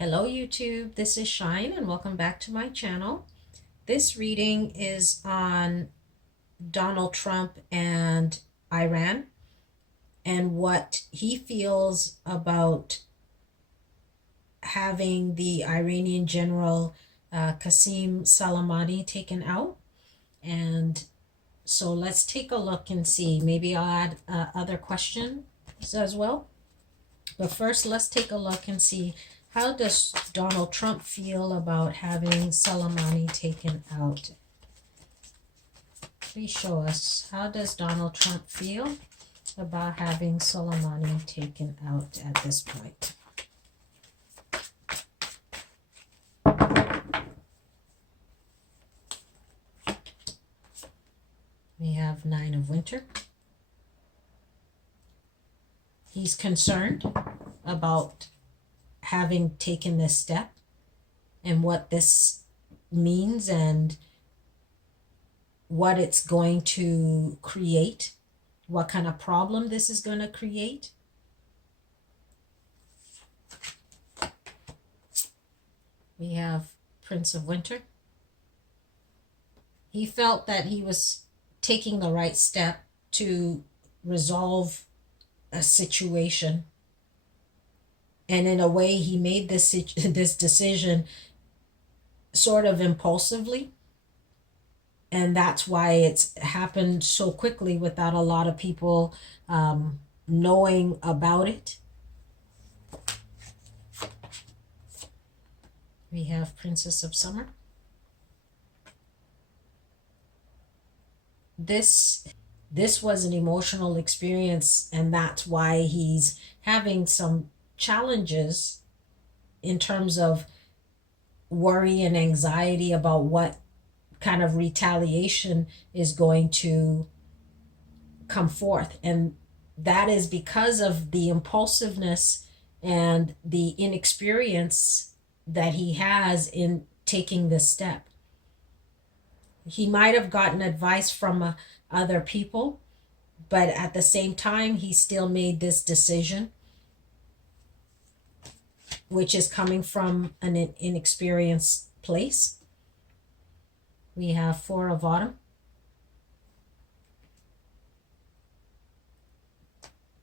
Hello YouTube, this is Shine and welcome back to my channel. This reading is on Donald Trump and Iran and what he feels about having the Iranian general Qasem Soleimani taken out. And so let's take a look and see. Maybe I'll add other questions as well. But first, let's take a look and see, how does Donald Trump feel about having Soleimani taken out? Please show us, how does Donald Trump feel about having Soleimani taken out at this point? We have Nine of Winter. He's concerned about having taken this step and what this means and what it's going to create, what kind of problem this is going to create. We have Prince of Winter. He felt that he was taking the right step to resolve a situation, and in a way he made this decision sort of impulsively, and that's why it's happened so quickly without a lot of people knowing about it. We have Princess of Summer. This was an emotional experience, and that's why he's having some challenges in terms of worry and anxiety about what kind of retaliation is going to come forth. And that is because of the impulsiveness and the inexperience that he has in taking this step. He might have gotten advice from other people, but at the same time, he still made this decision, which is coming from an inexperienced place. We have Four of Autumn.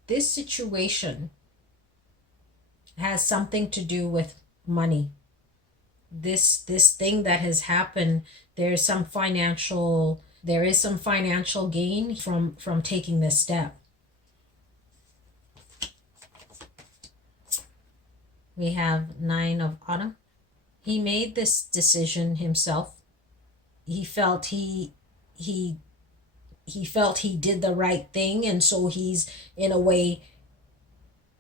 This situation has something to do with money. This thing that has happened, there is some financial gain from taking this step. We have Nine of Autumn. He made this decision himself. He felt he felt he did the right thing, and so he's in a way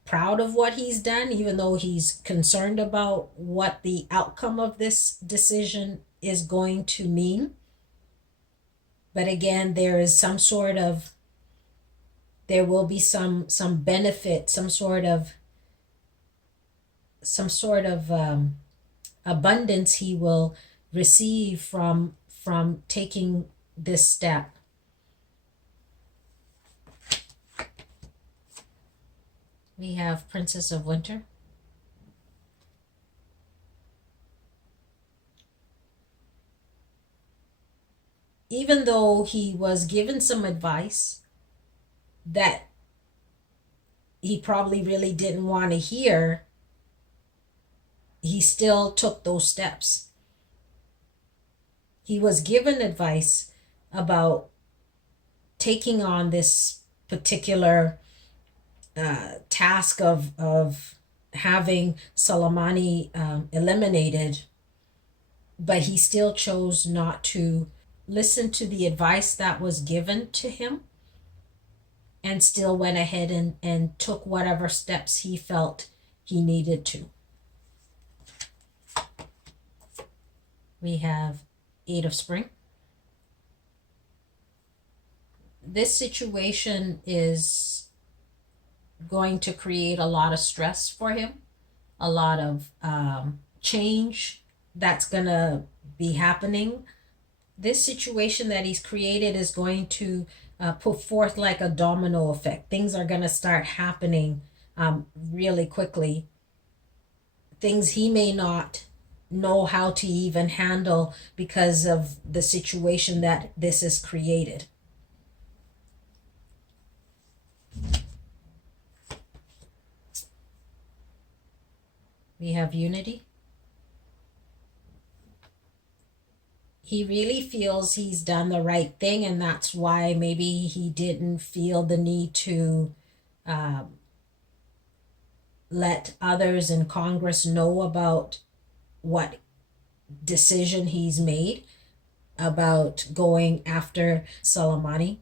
proud of what he's done, even though he's concerned about what the outcome of this decision is going to mean. But again, there is there will be some benefit, some sort of abundance he will receive from taking this step. We have Princess of Winter. Even though he was given some advice that he probably really didn't want to hear, he still took those steps. He was given advice about taking on this particular task of having Soleimani eliminated, but he still chose not to listen to the advice that was given to him, and still went ahead and took whatever steps he felt he needed to. We have Eight of Spring. This situation is going to create a lot of stress for him, a lot of change that's going to be happening. This situation that he's created is going to put forth like a domino effect. Things are going to start happening really quickly things he may not know how to even handle because of the situation that this has created. We have unity. He really feels he's done the right thing, and that's why maybe he didn't feel the need to let others in Congress know about what decision he's made about going after Soleimani.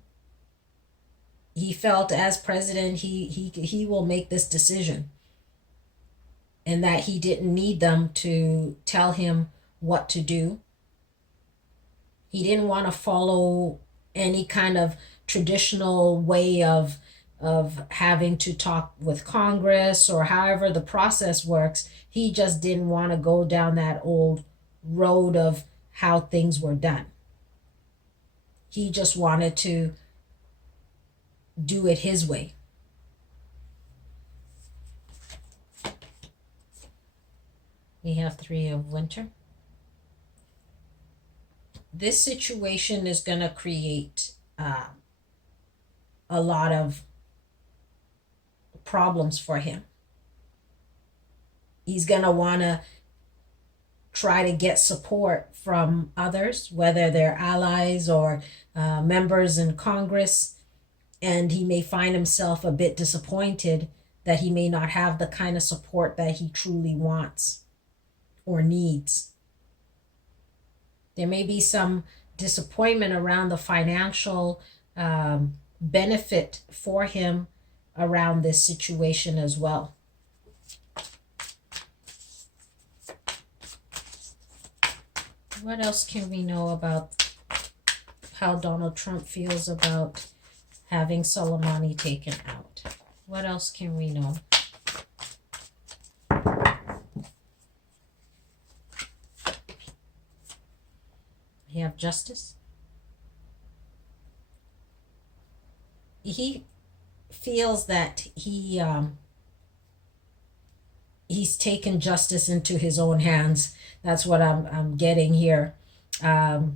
He felt as president he will make this decision, and that he didn't need them to tell him what to do. He didn't want to follow any kind of traditional way of having to talk with Congress or however the process works. He just didn't want to go down that old road of how things were done. He just wanted to do it his way. We have Three of Winter. This situation is going to create a lot of problems for him. He's going to want to try to get support from others, whether they're allies or members in Congress, and he may find himself a bit disappointed that he may not have the kind of support that he truly wants or needs. There may be some disappointment around the financial benefit for him around this situation as well. What else can we know about how Donald Trump feels about having Soleimani taken out? What else can we know? We have Justice. He feels that he's taken justice into his own hands. That's what I'm getting here. But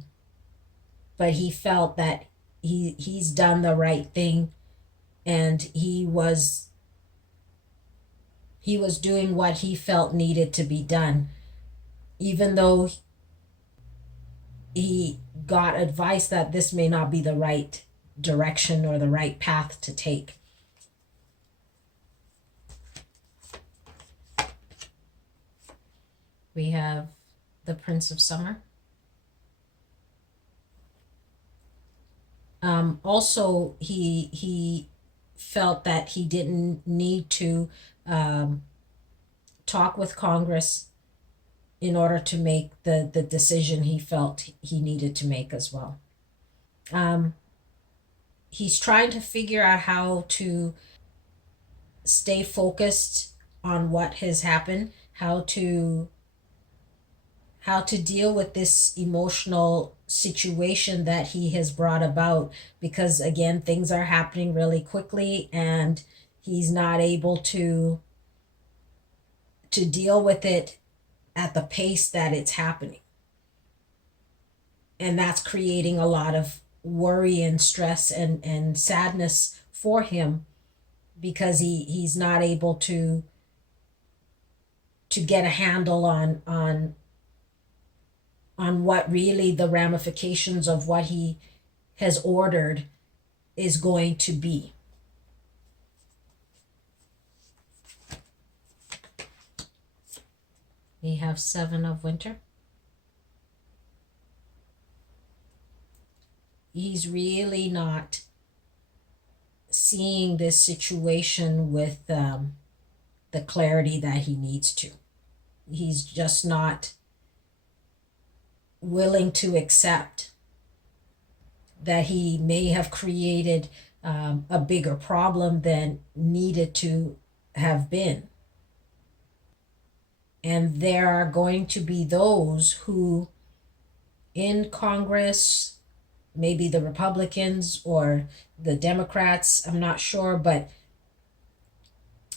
he felt that he's done the right thing, and he was doing what he felt needed to be done, even though he got advice that this may not be the right direction or the right path to take. We have the Prince of Summer. Also, he felt that he didn't need to talk with Congress in order to make the decision he felt he needed to make as well. He's trying to figure out how to stay focused on what has happened, how to deal with this emotional situation that he has brought about, because again, things are happening really quickly and he's not able to deal with it at the pace that it's happening. And that's creating a lot of worry and stress and sadness for him, because he's not able to get a handle on what really the ramifications of what he has ordered is going to be. We have Seven of Winter. He's really not seeing this situation with the clarity that he needs to. He's just not willing to accept that he may have created a bigger problem than needed to have been. And there are going to be those who in Congress, maybe the Republicans or the Democrats, I'm not sure, but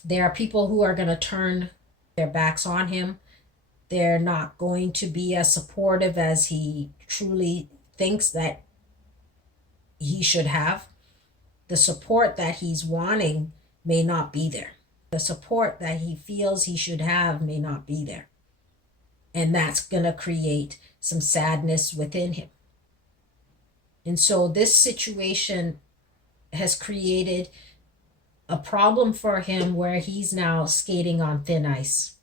there are people who are going to turn their backs on him. They're not going to be as supportive as he truly thinks that he should have. The support that he's wanting may not be there. The support that he feels he should have may not be there. And that's going to create some sadness within him. And so this situation has created a problem for him where he's now skating on thin ice.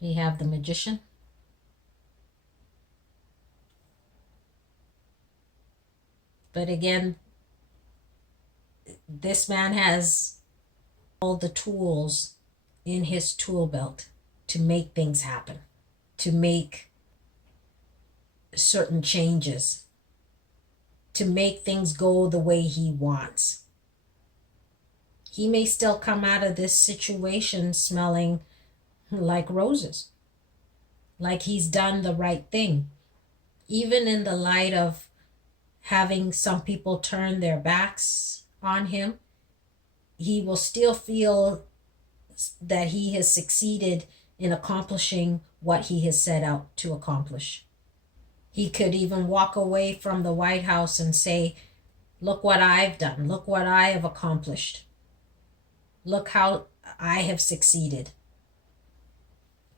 We have the Magician. But again, this man has all the tools in his tool belt to make things happen, to make certain changes, to make things go the way he wants. He may still come out of this situation smelling like roses, like he's done the right thing, even in the light of having some people turn their backs on him. He will still feel that he has succeeded in accomplishing what he has set out to accomplish. He could even walk away from the White House and say, look what I've done, look what I have accomplished, look how I have succeeded.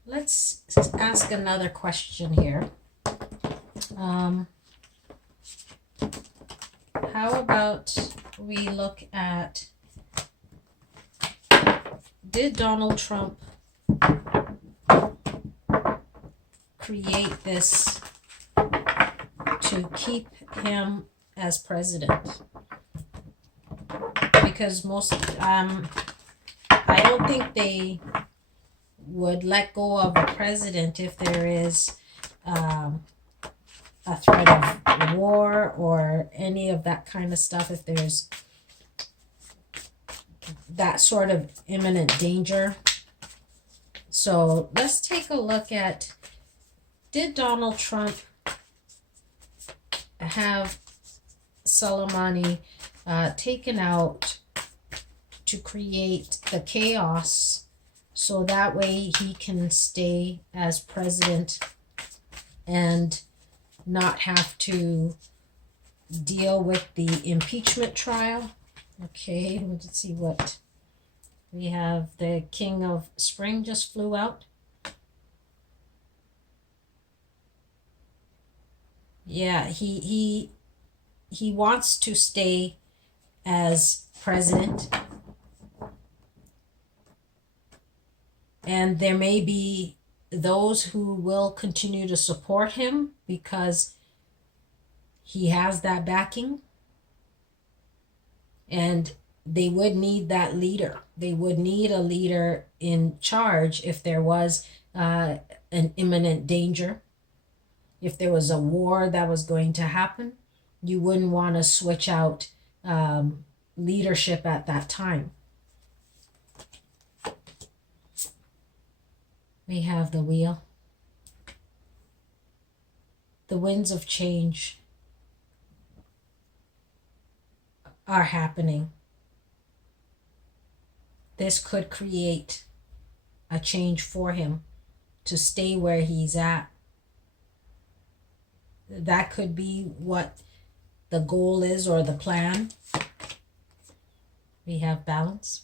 Let's ask another question here. How about we look at, did Donald Trump create this to keep him as president? Because I don't think they would let go of a president if there is a threat of war or any of that kind of stuff, if there's that sort of imminent danger. So let's take a look at, did Donald Trump have Soleimani taken out to create the chaos so that way he can stay as president and not have to deal with the impeachment trial? Okay, let's see what we have. The King of Spring just flew out. Yeah, he wants to stay as president. And there may be those who will continue to support him because he has that backing. And they would need that leader. They would need a leader in charge if there was an imminent danger. If there was a war that was going to happen, you wouldn't want to switch out leadership at that time. We have the wheel. The winds of change are happening. This could create a change for him to stay where he's at. That could be what the goal is or the plan. We have balance.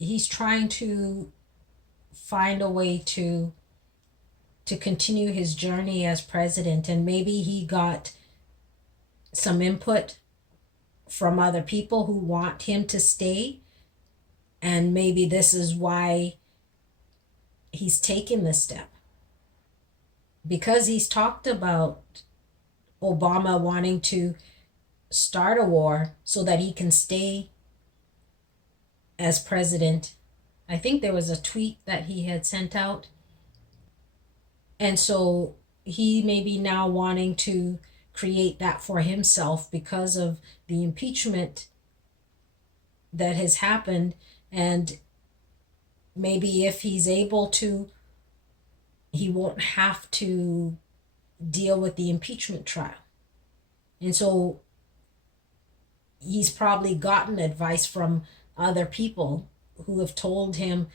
He's trying to find a way to continue his journey as president, and maybe he got some input from other people who want him to stay, and maybe this is why he's taken this step, because he's talked about Obama wanting to start a war so that he can stay as president. I think there was a tweet that he had sent out. And so he may be now wanting to create that for himself because of the impeachment that has happened. And maybe if he's able to he won't have to deal with the impeachment trial. And so he's probably gotten advice from other people who have told him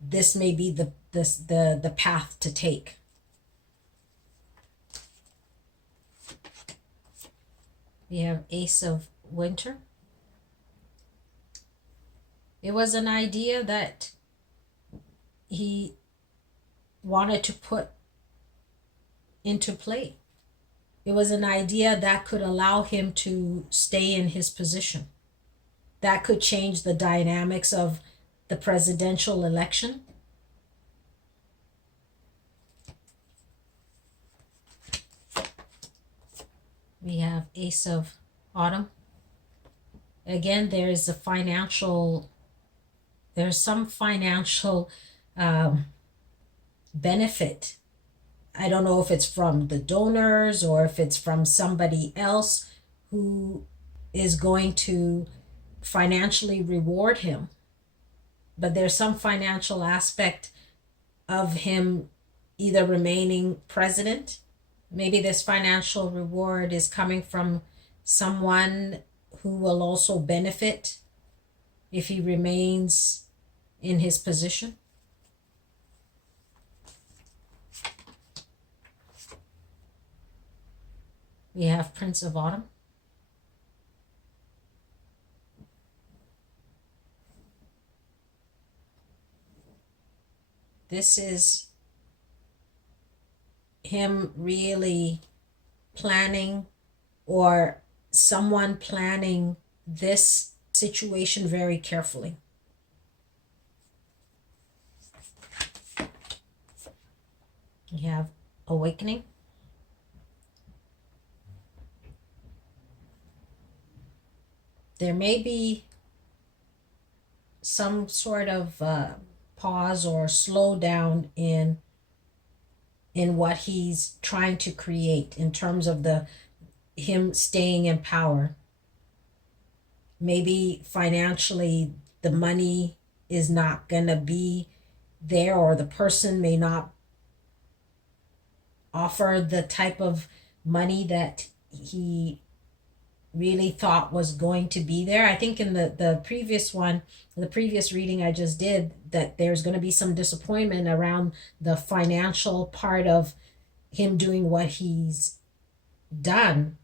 this may be the path to take. We have Ace of Winter. It was an idea that he wanted to put into play. It was an idea that could allow him to stay in his position. That could change the dynamics of the presidential election. We have Ace of Autumn. Again, there's some financial benefit. I don't know if it's from the donors or if it's from somebody else who is going to financially reward him. But there's some financial aspect of him either remaining president. Maybe this financial reward is coming from someone who will also benefit if he remains in his position. We have Prince of Autumn. This is him really planning, or someone planning this situation very carefully. We have Awakening. There may be some sort of pause or slow down in what he's trying to create in terms of him staying in power. Maybe financially the money is not going to be there, or the person may not offer the type of money that he really thought was going to be there. I think in the previous reading I just did, that there's going to be some disappointment around the financial part of him doing what he's done,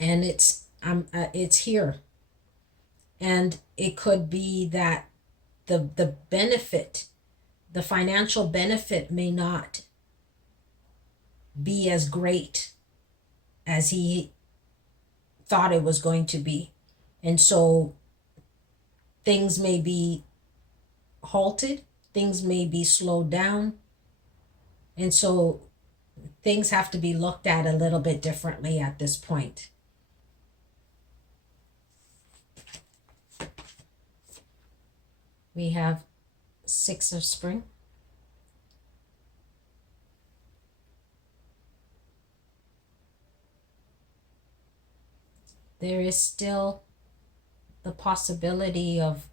and it's here, and it could be that the benefit, the financial benefit, may not be as great as he thought it was going to be. And so things may be halted, things may be slowed down. And so things have to be looked at a little bit differently at this point. We have Six of Spring. There is still the possibility of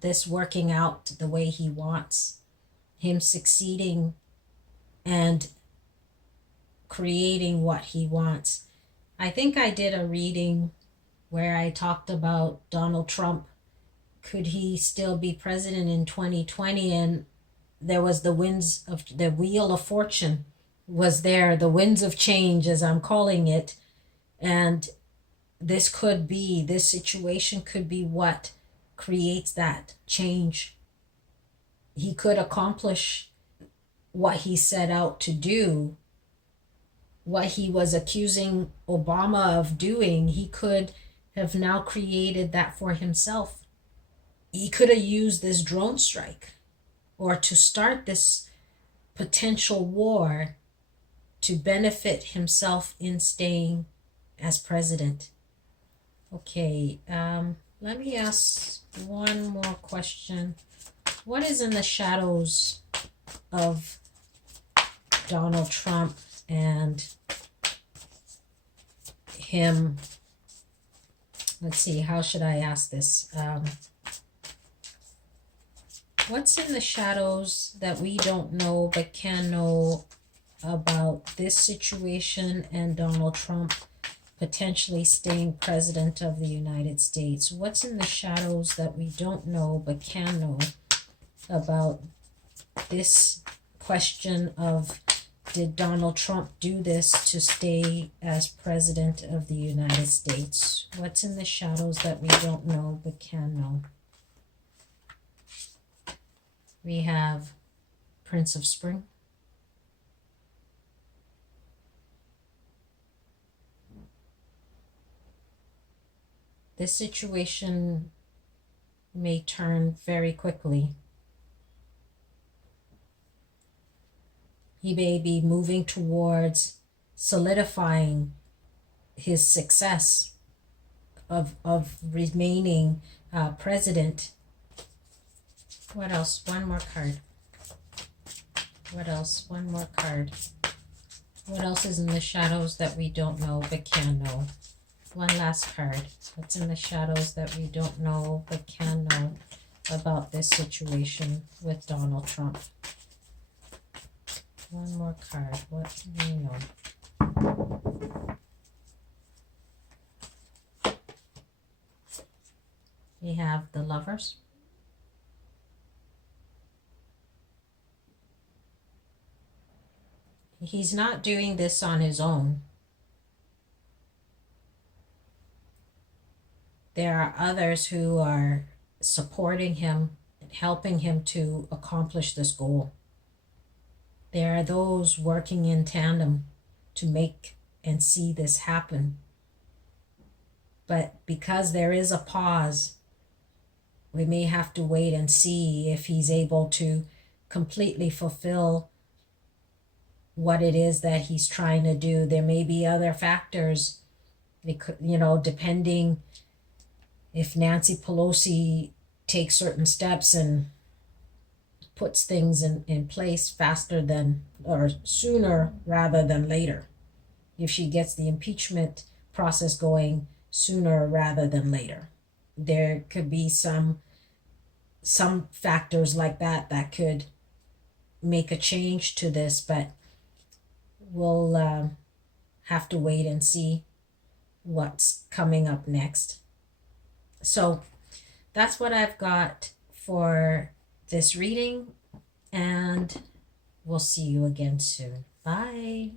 this working out the way he wants, him succeeding and creating what he wants. I think I did a reading where I talked about Donald Trump. Could he still be president in 2020? And there was the wheel of fortune was there, the winds of change, as I'm calling it. And this situation could be what creates that change. He could accomplish what he set out to do, what he was accusing Obama of doing. He could have now created that for himself. He could have used this drone strike, or to start this potential war, to benefit himself in staying as president. Okay, let me ask one more question. What is in the shadows of Donald Trump and him? Let's see, how should I ask this? What's in the shadows that we don't know but can know about this situation and Donald Trump potentially staying president of the United States? What's in the shadows that we don't know but can know about this question of, did Donald Trump do this to stay as president of the United States? What's in the shadows that we don't know but can know? We have Prince of Spring. This situation may turn very quickly. He may be moving towards solidifying his success of remaining president. What else? One more card. What else? One more card. What else is in the shadows that we don't know but can know? One last card. What's in the shadows that we don't know but can know about this situation with Donald Trump? One more card. What do we know? We have the Lovers. He's not doing this on his own. There are others who are supporting him and helping him to accomplish this goal. There are those working in tandem to make and see this happen. But because there is a pause, we may have to wait and see if he's able to completely fulfill what it is that he's trying to do. There may be other factors, depending if Nancy Pelosi takes certain steps and puts things in place faster than, or sooner rather than later. If she gets the impeachment process going sooner rather than later. There could be some factors like that could make a change to this, but we'll have to wait and see what's coming up next. So that's what I've got for this reading, and we'll see you again soon. Bye.